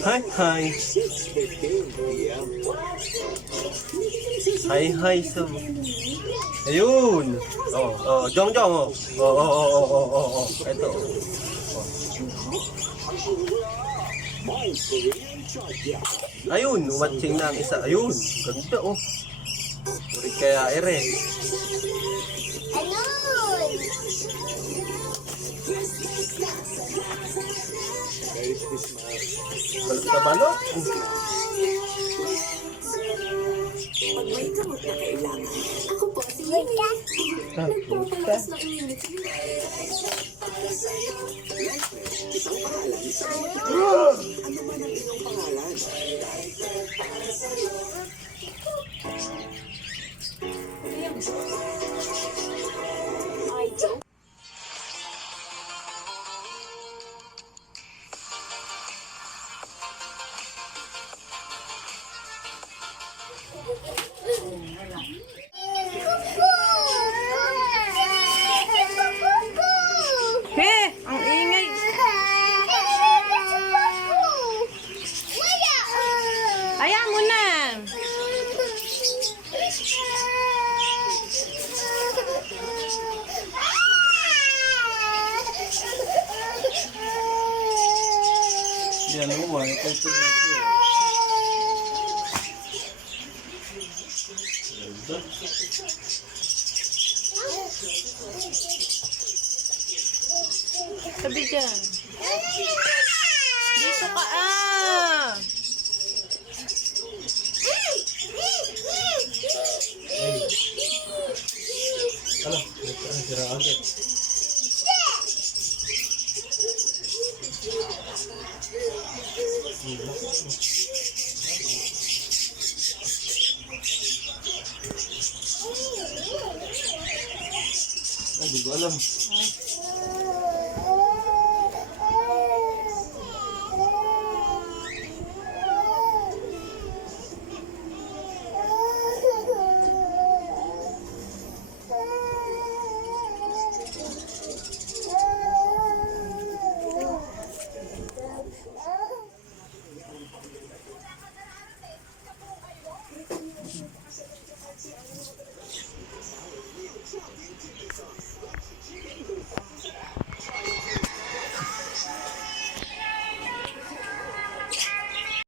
Hi, hi. Hi, hi, so. Ayun. Jong, Jong, oh. Ito. Ayun, watching na ang isa. Ayun, ganda, oh. Ulit kaya, ere. Ayun! Balot na balot. Pag may gamot na kailangan, ako po si Lily. Nagpapalakas ng immunity. Para sa'yo. Isang pangalan, isang ano man ang iyong pangalan? Para sa'yo. I don't. He, ang ingay. Ayaw mo na. Yan, oh, ito dito. Sabi dyan. Dito ka ah. Ano? Ang sira agad. Hindi ko alam.